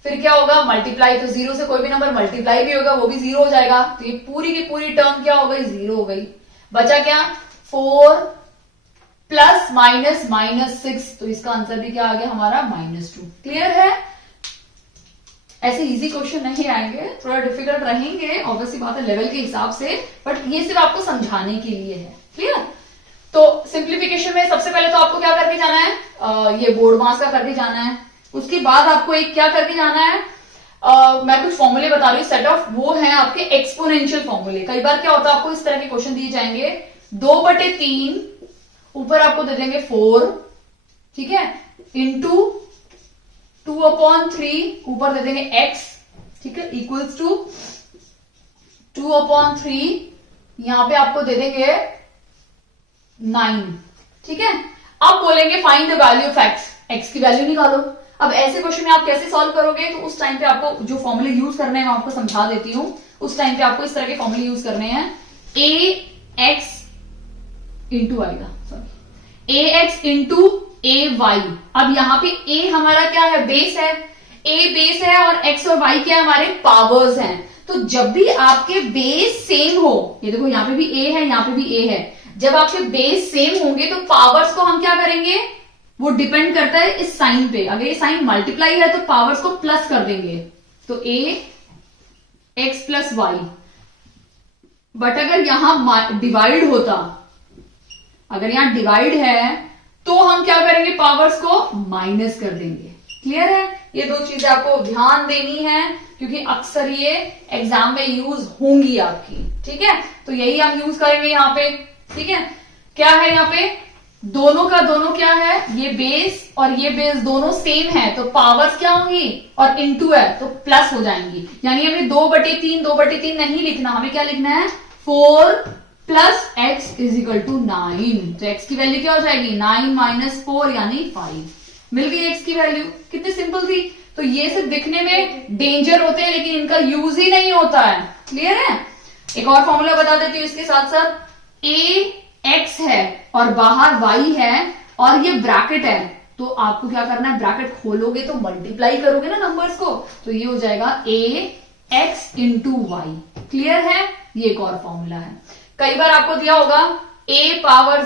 फिर क्या होगा, मल्टीप्लाई, तो 0 से कोई भी नंबर मल्टीप्लाई भी होगा वो भी 0 हो जाएगा, तो ये पूरी की पूरी टर्म क्या हो गई, 0 हो गई। बचा क्या, 4 प्लस -6, तो इसका आंसर भी क्या आ गया हमारा -2। क्लियर है? ऐसे इजी क्वेश्चन नहीं आएंगे, थोड़ा डिफिकल्ट रहेंगे ऑब्वियसली बात है लेवल के हिसाब से, बट ये सिर्फ आपको समझाने के लिए है। क्लियर? तो सिंप्लीफिकेशन में सबसे पहले तो आपको क्या करके जाना है, ये बोर्ड मास का करके जाना है। उसके बाद आपको एक क्या करके जाना है, मैं कुछ फॉर्मूले बता रही हूँ सेट ऑफ, वो है आपके एक्सपोनेंशियल फॉर्मूले। कई बार क्या होता है, आपको इस तरह के क्वेश्चन दिए जाएंगे, 2/3 ऊपर आपको दे देंगे 4, ठीक है, इंटू 2/3 ऊपर दे देंगे x, ठीक है, इक्वल्स टू 2/3 यहां पे आपको दे देंगे 9। ठीक है, अब बोलेंगे find the value of x की वैल्यू निकालो। अब ऐसे क्वेश्चन में आप कैसे सॉल्व करोगे, तो उस टाइम पे आपको जो फॉर्मूले यूज करने हैं मैं आपको समझा देती हूं। उस टाइम पे आपको इस तरह के फॉर्मूले यूज करने हैं, ax इंटू आएगा, सॉरी, ax इंटू ay। अब यहाँ पे a हमारा क्या है, बेस है, a बेस है, और x और y क्या है, हमारे पावर्स हैं। तो जब भी आपके बेस सेम हो, ये देखो यहाँ पे भी a है, यहाँ पे भी a है, जब आपके बेस सेम होंगे तो पावर्स को हम क्या करेंगे, वो डिपेंड करता है इस साइन पे। अगर ये साइन मल्टीप्लाई है तो पावर्स को प्लस कर देंगे, तो a x plus y. But अगर यहां डिवाइड होता, अगर यहां डिवाइड है तो हम क्या करेंगे, पावर्स को माइनस कर देंगे। क्लियर है? ये दो चीजें आपको ध्यान देनी है, क्योंकि अक्सर ये एग्जाम में यूज होंगी आपकी। ठीक है, तो यही हम यूज करेंगे यहाँ पे। ठीक है, क्या है यहाँ पे, दोनों का दोनों क्या है, ये बेस और ये बेस दोनों सेम है, तो पावर्स क्या होंगी, और इनटू है तो प्लस हो जाएंगी। यानी हमें 2/3 नहीं लिखना, हमें क्या लिखना है, 4 plus x is equal to 9। तो x की वैल्यू क्या हो जाएगी, 9 - 4 यानी 5। मिल गई x की वैल्यू, कितनी सिंपल थी। तो ये सिर्फ दिखने में डेंजर होते हैं, लेकिन इनका यूज ही नहीं होता है। क्लियर है? एक और फॉर्मूला बता देती हूँ इसके साथ साथ, ax है और बाहर y है और ये ब्रैकेट है, तो आपको क्या करना है, ब्रैकेट खोलोगे तो मल्टीप्लाई करोगे ना नंबर्स को, तो ये हो जाएगा ax इंटू वाई। क्लियर है? ये एक और फॉर्मूला है। कई बार आपको दिया होगा a पावर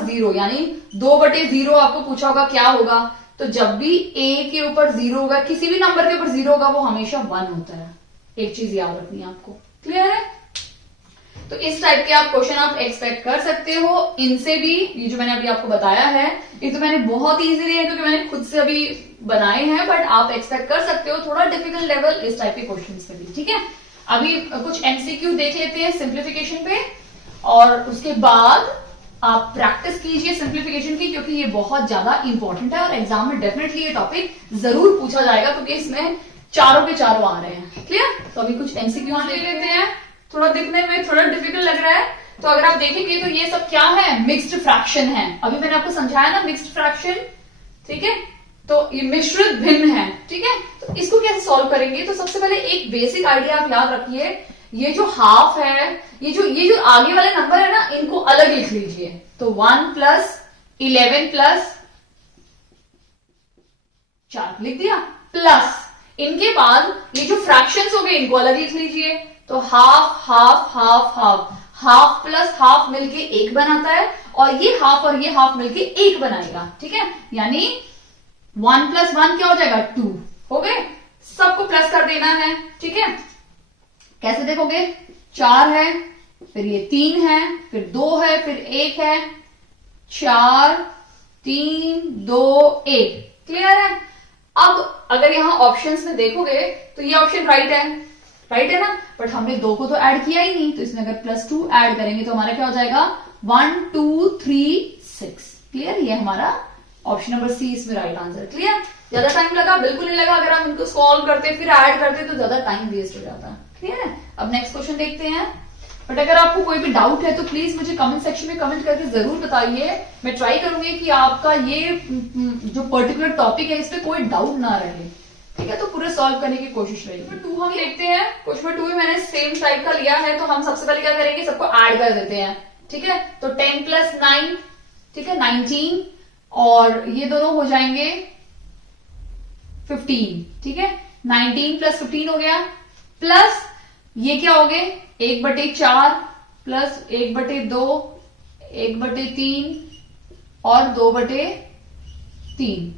0 यानी 2/0 आपको पूछा होगा क्या होगा, तो जब भी a के ऊपर 0 होगा, किसी भी नंबर के ऊपर 0 होगा, वो हमेशा 1 होता है। एक चीज याद रखनी है आपको। क्लियर है? तो इस टाइप के आप क्वेश्चन आप एक्सपेक्ट कर सकते हो। इनसे भी, ये जो मैंने अभी आपको बताया है, ये तो मैंने बहुत इजी है क्योंकि मैंने खुद से अभी बनाए हैं, बट आप एक्सपेक्ट कर सकते हो थोड़ा डिफिकल्ट लेवल इस टाइप के क्वेश्चंस पे भी। ठीक है, अभी कुछ एमसीक्यू देख लेते हैं सिंप्लीफिकेशन पे, और उसके बाद आप प्रैक्टिस कीजिए सिंप्लीफिकेशन की, क्योंकि ये बहुत ज्यादा इंपॉर्टेंट है और एग्जाम में डेफिनेटली ये टॉपिक जरूर पूछा जाएगा, क्योंकि इसमें चारों के चारों आ रहे हैं। क्लियर? तो अभी कुछ एमसीक्यू देख लेते हैं। थोड़ा दिखने में थोड़ा डिफिकल्ट लग रहा है, तो अगर आप देखेंगे तो ये सब क्या है, मिक्स्ड फ्रैक्शन है। अभी मैंने आपको समझाया ना मिक्स्ड फ्रैक्शन। ठीक है, तो ये मिश्रित भिन्न है। ठीक है, तो इसको कैसे सॉल्व करेंगे, तो सबसे पहले एक बेसिक आइडिया आप याद रखिए, ये जो हाफ है, ये जो आगे वाले नंबर है ना, इनको अलग लिख लीजिए। तो 1 + 11 + 4 लिख दिया, प्लस इनके बाद ये जो फ्रैक्शंस हो गए इनको अलग लिख लीजिए। तो half half half half, half plus half मिलके एक बनाता है और ये हाफ मिलके एक बनाएगा। ठीक है, यानी 1 + 1 क्या हो जाएगा 2 हो गए। सबको प्लस कर देना है। ठीक है, कैसे देखोगे 4 है, फिर ये 3 है, फिर 2 है, फिर 1 है, 4 3 2 1। क्लियर है। अब अगर यहां ऑप्शंस में देखोगे तो ये ऑप्शन राइट है ना, बट हमने 2 को तो ऐड किया ही नहीं, तो इसमें अगर +2 ऐड करेंगे तो हमारा क्या हो जाएगा 1 2 3 6। क्लियर, ये हमारा ऑप्शन नंबर सी इसमें राइट आंसर। क्लियर, ज्यादा टाइम लगा? बिल्कुल नहीं लगा। अगर हम इनको सॉल्व करते फिर ऐड करते तो ज्यादा टाइम वेस्ट हो जाता। क्लियर है। अब नेक्स्ट क्वेश्चन देखते हैं। बट अगर आपको कोई भी डाउट है तो प्लीज मुझे कमेंट सेक्शन में कमेंट करके जरूर बताइए। मैं ट्राई करूंगी कि आपका ये जो पर्टिकुलर टॉपिक है इस पे कोई डाउट ना रहे। ठीक है, तो पूरे सॉल्व करने की कोशिश रहेगी। 2 हम देखते हैं। क्वेश्चन 2 मैंने सेम टाइप का लिया है, तो हम सबसे पहले क्या करेंगे, सबको ऐड कर देते हैं। ठीक है, तो 10 + 9, ठीक है 19, और ये दोनों हो जाएंगे 15। ठीक है, 19 + 15 हो गया, प्लस ये क्या हो गए 1/4 प्लस 1/2 1/3 और 2/3।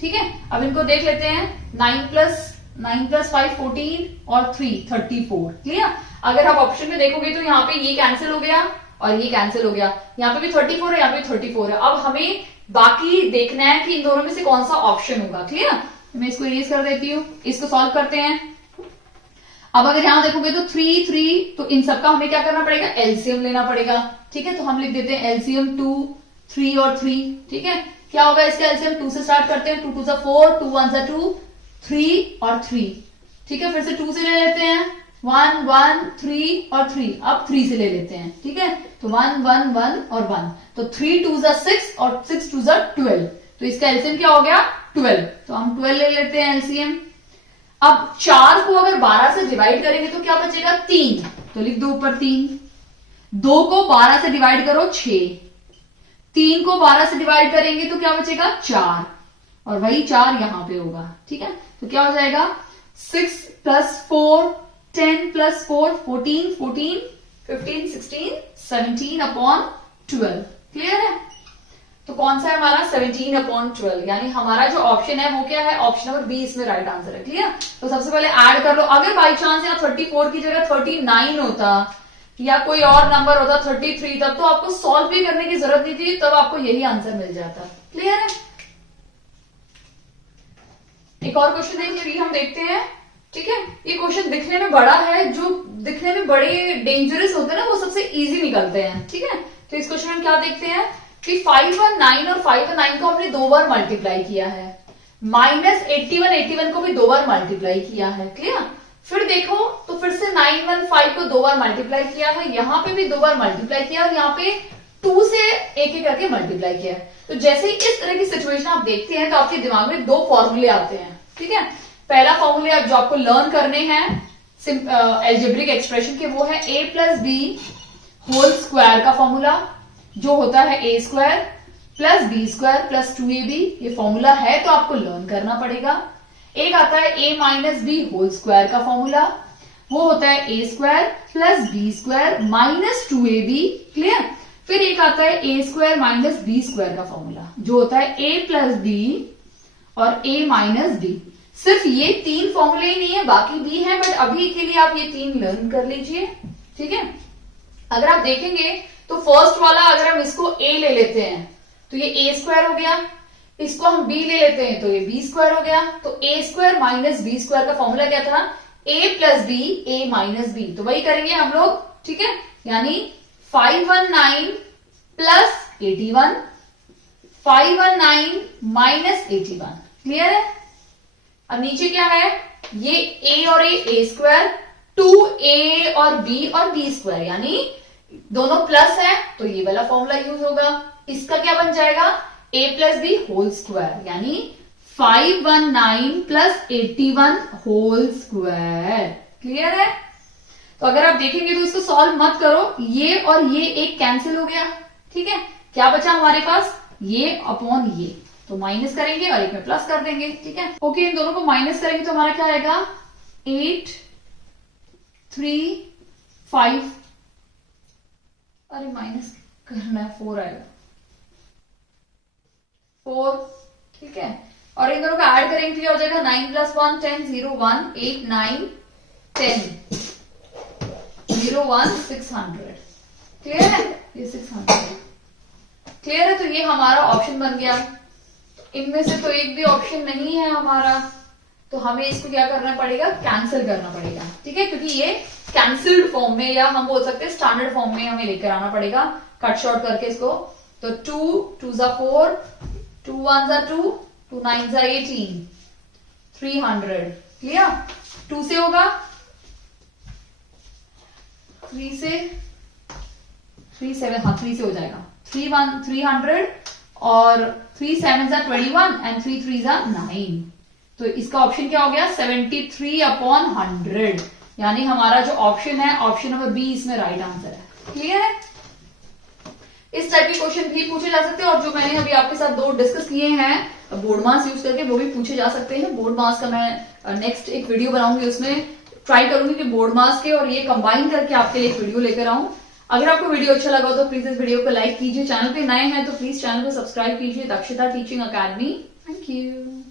ठीक है, अब इनको देख लेते हैं। 9 + 5 14 और 3 34। क्लियर, अगर आप ऑप्शन में देखोगे तो यहाँ पे ये कैंसिल हो गया और ये कैंसिल हो गया, यहाँ पे भी 34 है, यहाँ पे 34 है। अब हमें बाकी देखना है कि इन दोनों में से कौन सा ऑप्शन होगा। क्लियर, मैं इसको इरेज कर देती हूँ, इसको सॉल्व करते हैं। अब अगर यहां देखोगे तो 3 3, तो इन सबका हमें क्या करना पड़ेगा, एलसीएम लेना पड़ेगा। ठीक है, तो हम लिख देते हैं एलसीएम 2 3 और 3। ठीक है, क्या होगा इसका एलसीएम, 2 से स्टार्ट करते हैं, 2 2 4 2 1 2 3 और 3। ठीक है, फिर से 2 से ले लेते हैं, 1 1 3 और 3। अब 3 से ले लेते हैं। ठीक है, तो 1 1 1 और 1, तो 3 2 6 और 6 2 12। तो इसका एलसीएम क्या हो गया 12, तो हम 12 ले लेते हैं एलसीएम। अब 4 को अगर 12 से डिवाइड करेंगे तो क्या बचेगा 3, तो लिख दो ऊपर 3। 2 को 12 से डिवाइड करो 6, 3 को 12 से डिवाइड करेंगे तो क्या बचेगा 4, और वही 4 यहां पे होगा। ठीक है, तो क्या हो जाएगा 6 + 4 10 + 4 14 14 15 16 17/12। क्लियर है, तो कौन सा है हमारा 17/12, यानी हमारा जो ऑप्शन है वो क्या है, ऑप्शन नंबर बी इसमें राइट आंसर है। क्लियर, तो सबसे पहले ऐड कर लो। अगर बाई चांस यहाँ 34 की जगह 39 होता या कोई और नंबर होता 33, तब तो आपको सॉल्व भी करने की जरूरत नहीं थी, तब आपको यही आंसर मिल जाता। क्लियर है, एक और क्वेश्चन हम देखते हैं। ठीक है, ये क्वेश्चन दिखने में बड़ा है, जो दिखने में बड़े डेंजरस होते हैं ना वो सबसे इजी निकलते हैं। ठीक है, तो इस क्वेश्चन में क्या देखते हैं कि 5 और 9 और 5 और 9 को हमने 2 बार मल्टीप्लाई किया है, -81 81 को भी 2 बार मल्टीप्लाई किया है। क्लियर, फिर देखो तो फिर से 9 1 5 को 2 बार मल्टीप्लाई किया है, यहाँ पे भी 2 बार मल्टीप्लाई किया और यहाँ पे 2 से एक एक करके मल्टीप्लाई किया है। तो जैसे ही इस तरह की सिचुएशन आप देखते हैं तो आपके दिमाग में 2 फॉर्मूले आते हैं। ठीक है, पहला फॉर्मूला जो आपको लर्न करने हैं एल्जेब्रिक एक्सप्रेशन के, वो है a + b होल स्क्वायर का फॉर्मूला, जो होता है a² + b² + 2ab। ये फॉर्मूला है तो आपको लर्न करना पड़ेगा। एक आता है a - b होल स्क्वायर का फॉर्मूला, वो होता है a² + b² - 2ab। क्लियर, फिर एक आता है a² - b² का फॉर्मूला, जो होता है a + b और a - b। सिर्फ ये 3 फॉर्मूले ही नहीं है, बाकी भी हैं, बट अभी के लिए आप ये 3 लर्न कर लीजिए। ठीक है, अगर आप देखेंगे तो फर्स्ट वाला अगर हम इसको a ले लेते हैं तो ये a² हो गया, इसको हम b ले लेते हैं तो ये b² हो गया। तो a² - b² का फॉर्मूला क्या था, a + b a - b। तो वही करेंगे हम लोग। ठीक है, यानी 519 + 81 519 - 81। क्लियर है, अब नीचे क्या है, ये a और a² 2a और b², यानी दोनों प्लस है तो ये वाला फॉर्मूला यूज होगा। इसका क्या बन जाएगा a + b होल स्क्वायर, यानी 519 + 81 होल स्क्वायर। क्लियर है, तो अगर आप देखेंगे तो इसको सॉल्व मत करो, ये और ये एक कैंसिल हो गया। ठीक है, क्या बचा हमारे पास, ये अपॉन ये, तो माइनस करेंगे और एक में प्लस कर देंगे। ठीक है, ओके, इन दोनों को माइनस करेंगे तो हमारा क्या आएगा 8 3 5, अरे माइनस करना है, 4 आएगा, 4, ठीक है। और इन दोनों को ऐड करेंगे तो क्या हो जाएगा, 9 + 1 10, 0 1 8 9 10, 0 1 600, क्लियर है, ये 600 क्लियर है। तो ये हमारा ऑप्शन बन गया। इनमें से तो एक भी ऑप्शन नहीं है हमारा, तो हमें इसको क्या करना पड़ेगा, कैंसिल करना पड़ेगा, ठीक है, क्योंकि ये कैंसिल्ड फॉर्म में, या हम बोल सकते हैं स्टैंडर्ड फॉर्म में हमें लेकर आना पड़ेगा, कट शॉर्ट करके इसको। तो 2 2 = 4, 2 1 = 2, 2 9 = 18, 300, क्लियर। 2 से होगा, 3 से 3 7, हाँ 3 से हो जाएगा, 300, और 3 7 = 21 एंड 3 3 = 9। तो इसका ऑप्शन क्या हो गया, 73/100, यानी हमारा जो ऑप्शन है, ऑप्शन नंबर बी इसमें राइट आंसर है, क्लियर है। इस टाइप के क्वेश्चन भी पूछे जा सकते हैं, और जो मैंने अभी आपके साथ 2 डिस्कस किए हैं बोर्ड मास यूज करके, वो भी पूछे जा सकते हैं। बोर्ड मास का मैं नेक्स्ट एक वीडियो बनाऊंगी, उसमें ट्राई करूंगी कि बोर्ड मास के और ये कंबाइन करके आपके लिए एक वीडियो लेकर आऊं। अगर आपको वीडियो अच्छा लगा तो प्लीज इस वीडियो को लाइक कीजिए, चैनल पे नए हैं तो प्लीज चैनल को सब्सक्राइब कीजिए, दक्षता टीचिंग अकेडमी। Thank you.